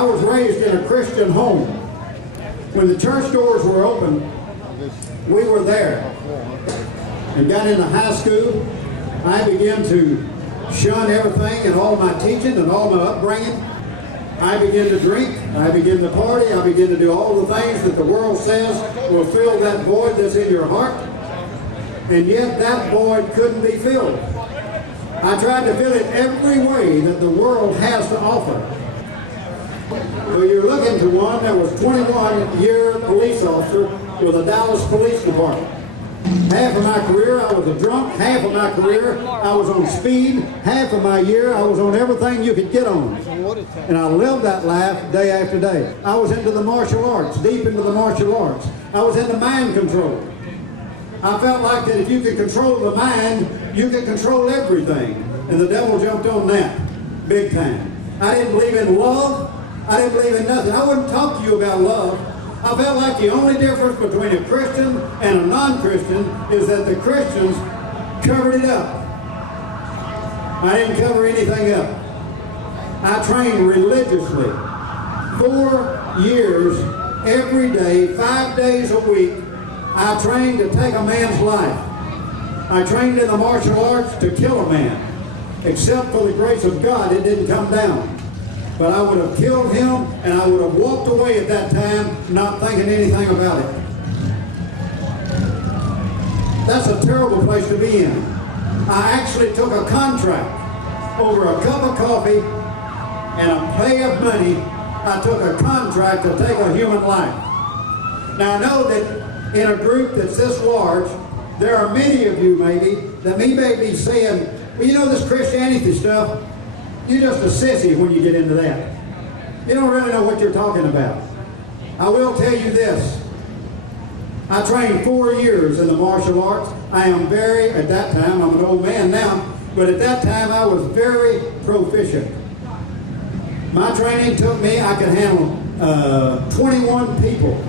I was raised in a Christian home. When the church doors were open, we were there. And got into high school, I began to shun everything and all my teaching and all my upbringing. I began to drink, I began to party, I began to do all the things that the world says will fill that void that's in your heart. And yet that void couldn't be filled. I tried to fill it every way that the world has to offer. So you're looking to one that was 21-year police officer with the Dallas Police Department. Half of my career I was a drunk, half of my career I was on speed, half of my year I was on everything you could get on. And I lived that life day after day. I was into the martial arts, deep into the martial arts. I was into mind control. I felt like that if you could control the mind, you could control everything. And the devil jumped on that big time. I didn't believe in love. I didn't believe in nothing. I wouldn't talk to you about love. I felt like the only difference between a Christian and a non-Christian is that the Christians covered it up. I didn't cover anything up. I trained religiously 4 years, every day, 5 days a week. I trained to take a man's life. I trained in the martial arts to kill a man. Except for the grace of God, it didn't come down. But I would have killed him, and I would have walked away at that time not thinking anything about it. That's a terrible place to be in. I actually took a contract over a cup of coffee and a pay of money. I took a contract to take a human life. Now I know that in a group that's this large, there are many of you maybe that may be saying, well, you know this Christianity stuff, you're just a sissy when you get into that. You don't really know what you're talking about. I will tell you this. I trained 4 years in the martial arts. I am at that time, I'm an old man now, but at that time I was very proficient. My training took me, I could handle 21 people,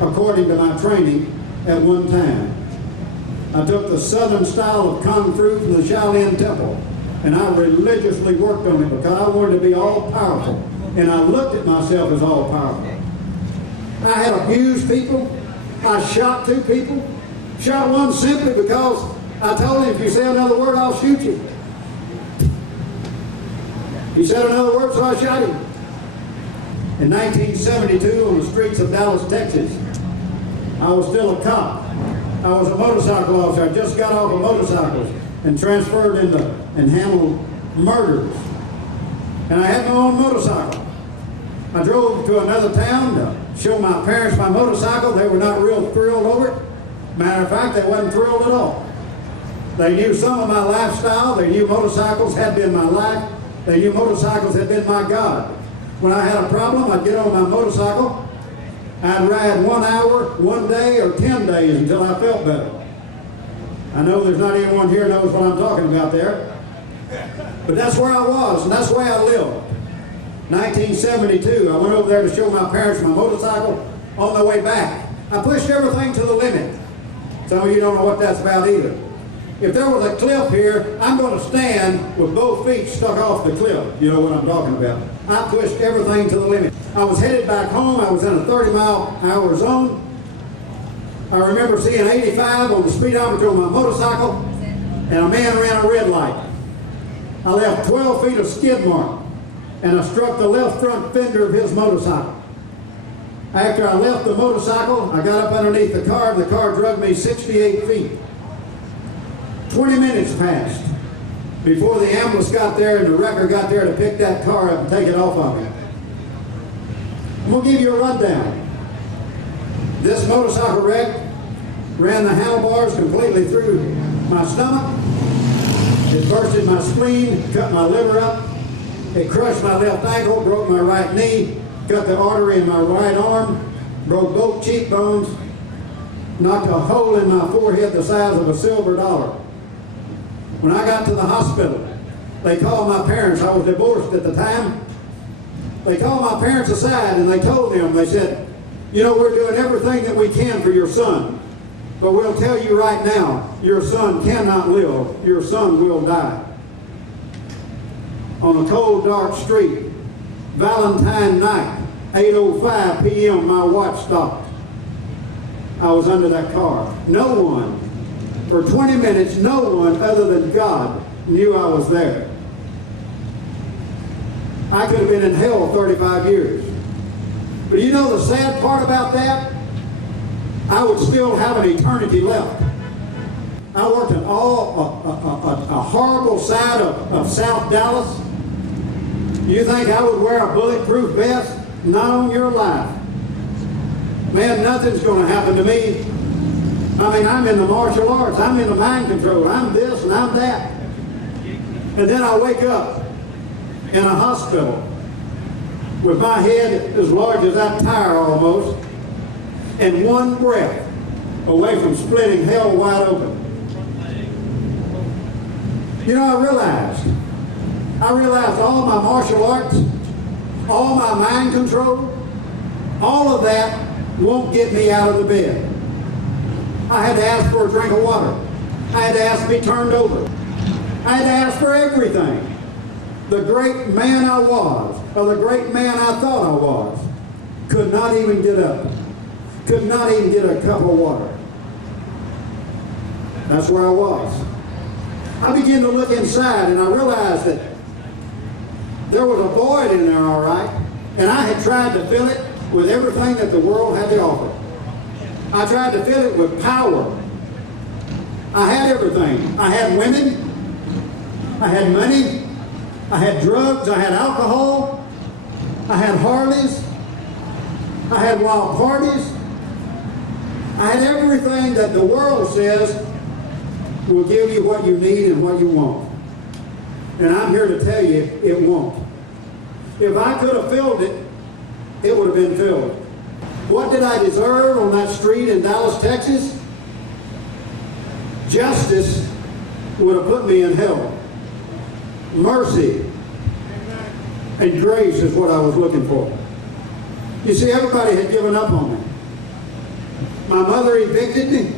according to my training, at one time. I took the southern style of Kung Fu from the Shaolin Temple, and I religiously worked on it because I wanted to be all-powerful. And I looked at myself as all-powerful. I had abused people. I shot 2 people. Shot one simply because I told him, if you say another word, I'll shoot you. He said another word, so I shot him. In 1972, on the streets of Dallas, Texas, I was still a cop. I was a motorcycle officer. I just got off of motorcycles and transferred into and handled murders. And I had my own motorcycle. I drove to another town to show my parents my motorcycle. They were not real thrilled over it. Matter of fact, they wasn't thrilled at all. They knew some of my lifestyle. They knew motorcycles had been my life. They knew motorcycles had been my God. When I had a problem, I'd get on my motorcycle. I'd ride 1 hour, 1 day, or 10 days until I felt better. I know there's not anyone here knows what I'm talking about there. But that's where I was, and that's the way I lived. 1972, I went over there to show my parents my motorcycle. On the way back, I pushed everything to the limit. Some of you don't know what that's about either. If there was a cliff here, I'm going to stand with both feet stuck off the cliff. You know what I'm talking about. I pushed everything to the limit. I was headed back home. I was in a 30-mile-an-hour zone. I remember seeing 85 on the speedometer on my motorcycle, and a man ran a red light. I left 12 feet of skid mark, and I struck the left front fender of his motorcycle. After I left the motorcycle, I got up underneath the car, and the car dragged me 68 feet. 20 minutes passed before the ambulance got there and the wrecker got there to pick that car up and take it off of me. I'm going to give you a rundown. This motorcycle wreck ran the handlebars completely through my stomach. It bursted my spleen, cut my liver up. It crushed my left ankle, broke my right knee, cut the artery in my right arm, broke both cheekbones, knocked a hole in my forehead the size of a silver dollar. When I got to the hospital, they called my parents. I was divorced at the time. They called my parents aside and they told them, they said, you know, we're doing everything that we can for your son. But we'll tell you right now, your son cannot live. Your son will die. On a cold, dark street Valentine night, 8:05 p.m., my watch stopped. I was under that car. No one, for 20 minutes, no one other than God knew I was there. I could have been in hell 35 years. But you know the sad part about that? I would still have an eternity left. I worked in a horrible side of South Dallas. You think I would wear a bulletproof vest? Not on your life. Man, nothing's going to happen to me. I mean, I'm in the martial arts. I'm in the mind control. I'm this and I'm that. And then I wake up in a hospital with my head as large as that tire almost, and one breath away from splitting hell wide open. You know, I realized all my martial arts, all my mind control, all of that won't get me out of the bed. I had to ask for a drink of water. I had to ask to be turned over. I had to ask for everything. The great man I was, or the great man I thought I was, could not even get up. Could not even get a cup of water. That's where I was. I began to look inside and I realized that there was a void in there, all right, and I had tried to fill it with everything that the world had to offer. I tried to fill it with power. I had everything. I had women. I had money. I had drugs. I had alcohol. I had Harleys. I had wild parties. I had everything that the world says will give you what you need and what you want. And I'm here to tell you, it won't. If I could have filled it, it would have been filled. What did I deserve on that street in Dallas, Texas? Justice would have put me in hell. Mercy and grace is what I was looking for. You see, everybody had given up on me. My mother evicted me.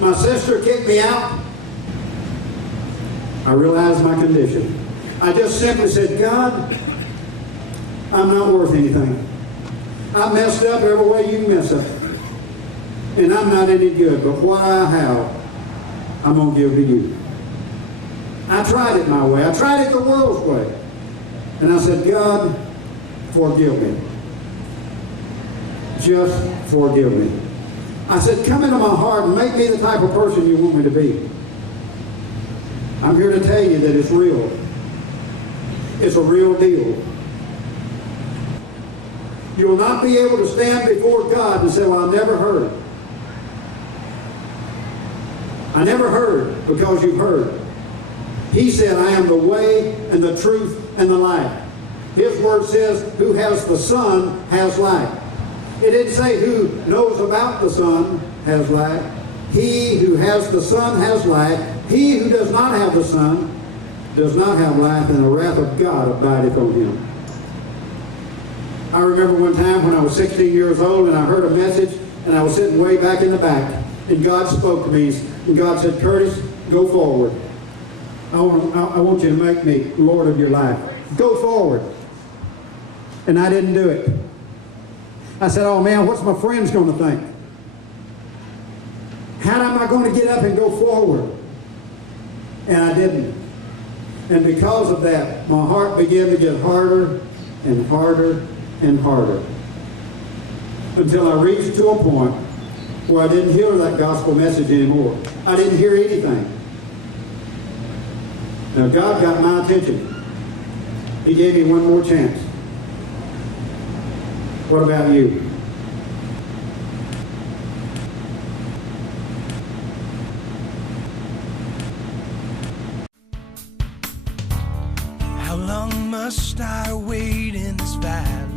My sister kicked me out. I realized my condition. I just simply said, God, I'm not worth anything. I messed up every way you can mess up. And I'm not any good, but what I have, I'm going to give to you. I tried it my way. I tried it the world's way. And I said, God, forgive me. Just forgive me. I said, come into my heart and make me the type of person you want me to be. I'm here to tell you that it's real. It's a real deal. You'll not be able to stand before God and say, well, I never heard. I never heard, because you've heard. He said, I am the way and the truth and the life. His word says, who has the Son has life. It didn't say who knows about the Son has life. He who has the Son has life. He who does not have the Son does not have life, and the wrath of God abideth on him. I remember one time when I was 16 years old and I heard a message, and I was sitting way back in the back, and God spoke to me, and God said, Curtis, go forward. I want you to make me Lord of your life. Go forward. And I didn't do it. I said, oh man, what's my friends going to think? How am I going to get up and go forward? And I didn't. And because of that, my heart began to get harder and harder and harder, until I reached to a point where I didn't hear that gospel message anymore. I didn't hear anything. Now God got my attention. He gave me one more chance. What about you? How long must I wait in this valley